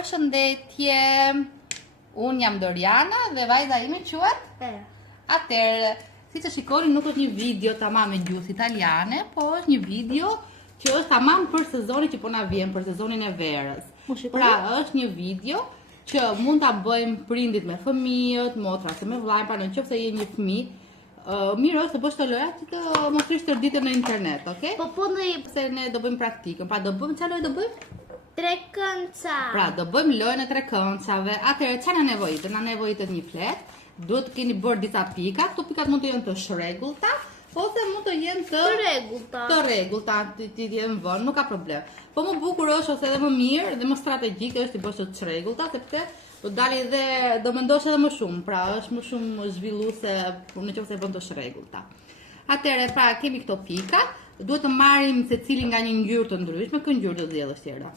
Përshëndetje, unë jam Doriana dhe vajza ime quhet? Atëherë, si që shikoni nuk është një video tamam me gjuhë italiane, po është një video që është tamam për sezonin që po na vjen, për sezonin e verës. Pra, është një video që mund ta bëjmë prindit me fëmijët, motra se me vllajën, pra nëse je një fëmijë, mirë është të bësh të loja që të mostrish tërditën në internet, okay? Po Se ne do bëjmë praktikën, pra do bëjmë çfarë do bëjmë? Trekënca. Pra, do bëjmë lojën e trekënçave. Atëherë çfarë na nevojitet? Na nevojitet një fletë. Duhet të keni bërë disa pika. Këto pikat mund të jenë të shregullta ose mund të jenë të rregullta, të jenë vënë, nuk ka problem. Po më bukur është ose edhe më mirë dhe më strategjike është të bësh të shregullta, sepse do dali dhe do mendosh edhe më shumë. Pra, është më shumë zhvilluese nëse bën të shregullta. Atëherë, pra, kemi këto pika. Duhet të marrim secili nga një ngjyrë të ndryshme, kë ngjyrë do zgjedhësh tjera?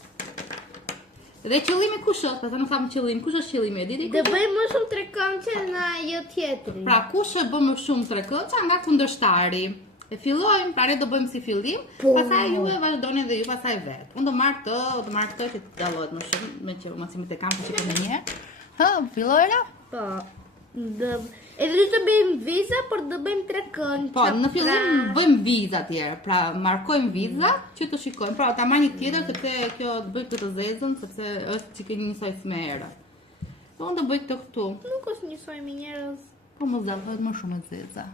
Dhe qëllimi kush është? Pastaj nuk kam qëllim. Kush është qëllimi? E di? Dhe bëjmë më shumë trekënce nga ajo tjetri. Pra, kush e bën më shumë trekënca nga kundërshtari? E fillojmë, pra ne do bëjmë si fillim, pastaj ju e vazhdoni dhe ju pastaj vet. Unë do marr këtë që dallohet më shumë, me që mos i më të kam të shikoj një herë. Fillojra? Po. E do të bëjmë viza, por do bëjmë trekënca. Po, në fillim bëjmë viza tjerë, pra markojmë viza që të shikojmë. Pra, ta marrni tjetër sepse kjo do bëj këtë zezën, sepse është çike njësoj me herët. Po unë do bëj këtë këtu. Nuk është njësoj me njerëz. Po mos dallohet më shumë zeza.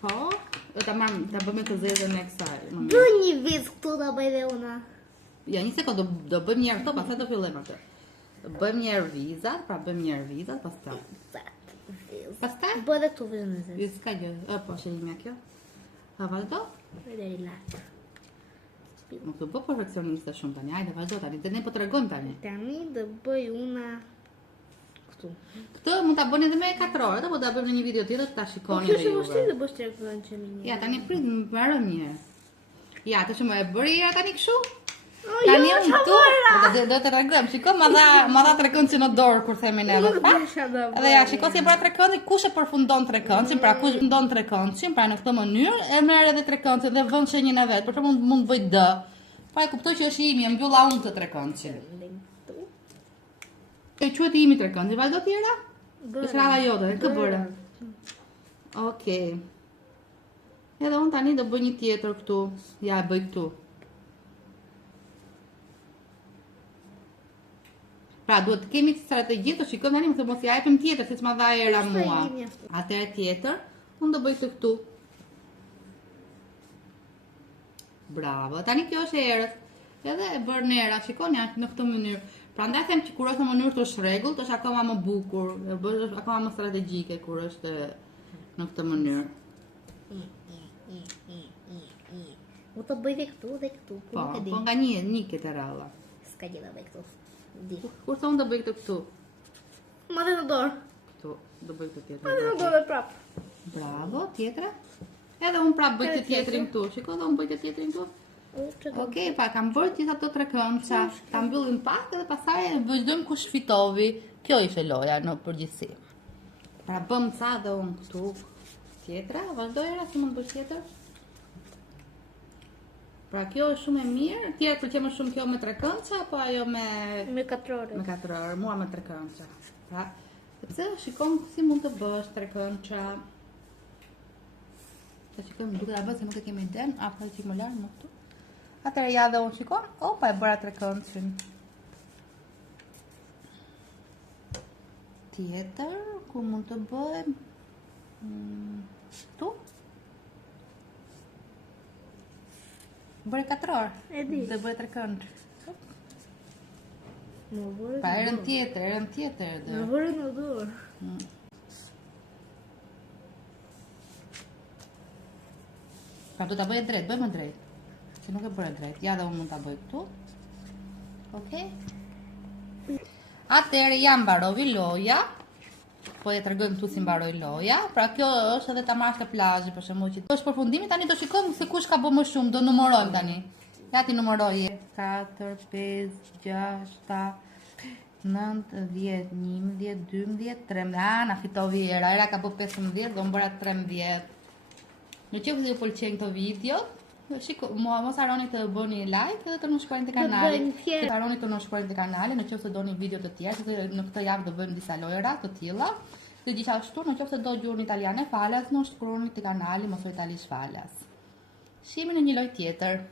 Po, ta bëjmë këtë zezën e kësaj. Do një vizë këtu do bëj dhe una. Ja, një sekondë do bëjmë një herë këto, pastaj do fillojmë atë. Do bëjmë një herë vizat, pra bëjmë një herë vizat, pastaj. Pastaj? Bëj dhe këtu vizën e zezë. Ju s'ka gjë. Po, shëllimi kjo. Ha vazhdo? Deri lart. Nuk të bë perfeksioniste shumë tani. Hajde vazhdo tani. Dhe ne po tregojmë tani. Tani do bëj una këtu. Këtë mund ta bëni edhe me 4 orë, apo do ta bëjmë në një video tjetër ta shikoni edhe ju. Kjo është vështirë të bësh trekënce me një. Ja, tani prit më mbaroj një herë. Ja, tash më e bëri era tani kështu. Tani unë këtu do të tregojmë. Shiko, ma dha trekëncë në dorë kur themi ne. Edhe ja, shiko si e bëra trekëncën, kush e përfundon trekëncën, pra kush ndon trekëncën, pra në këtë mënyrë e merr edhe trekëncën dhe vën shenjën e vet. Për shembull mund të bëj D. Pa e kuptoj që është imi, e mbylla unë të trekëncën. E quhet imi trekëncë, vazhdo tjera? Është rradha jote, kë bëre? Okej. Edhe unë tani do bëj një tjetër këtu. Ja, e bëj këtu. Pra, duhet të kemi strategji të shikojmë tani se mos i japim tjetër, siç ma dha era mua. Atëherë tjetër, unë do bëj të këtu. Bravo. Tani kjo është erës. Edhe e bërë në era, shikoni në këtë mënyrë. Prandaj them që kur është në mënyrë të shregullt, është akoma më bukur, është akoma më strategjike kur është në këtë mënyrë. U të bëj dhe këtu dhe këtu. Po nga një këtë ralla. S'ka gjë da bëj këtu. Kur thonë do bëj këtë këtu? Ma dhe në dorë. Këtu, do bëj këtë tjetër. Ma dhe në dorë dhe prapë. Bravo, tjetra. Edhe unë prapë bëj këtë tjetërin këtu. Shiko dhe unë bëj këtë tjetërin këtu. Okej, pa, kam bërë gjitha të trekënca. Ta mbyllim pak edhe pastaj vazhdojmë kush fitovi. Kjo ishte loja në përgjithësi. Pra bëm ca dhe unë këtu. Tjetra, vazhdojera, si mund bëj tjetër? Pra kjo është shumë e mirë, tjerë pëlqen më shumë kjo me trekënca apo ajo me 4 orë. Me 4 orë, mua me trekënca. Pra, sepse shikon si mund të bësh trekënca. Ta shikojmë duke ta bërë se nuk e kemi iden, apo që më larg më këtu. Atëherë ja dhe unë shikon, opa e bëra trekëncën. Tjetër, ku mund të bëjmë? Tu? Bëre 4 orë. E di. Dhe bëre trekëncë. Pa erën tjetër. Më vërë në dorë. Pra do ta bëj drejt, bëj më drejt. Se nuk e bëre drejt. Ja dhe unë mund ta bëj këtu. Okej. Atëherë ja mbarovi loja. Po e tregojmë këtu si mbaroi loja. Pra kjo është edhe ta marrësh te plazhi për shembull që është përfundimi, tani do shikojmë se kush ka bërë më shumë, do numërojmë tani. Ja ti numëroje 4, 5, 6, 7, 9, 10, 11, 12, 13. Na fitovi era ka bërë 15, do bëra 13. Në qoftë se ju pëlqejnë këto video, Shiko, mos harroni të bëni like dhe të na shkruani te kanali. Harroni të na shkruani te kanali nëse doni video të tjera, sepse në këtë javë do bëjmë disa lojra të tilla. Dhe gjithashtu nëse do gjuhën italiane falas, na shkruani te kanali Mos Italisht Falas. Shihemi në një lojë tjetër.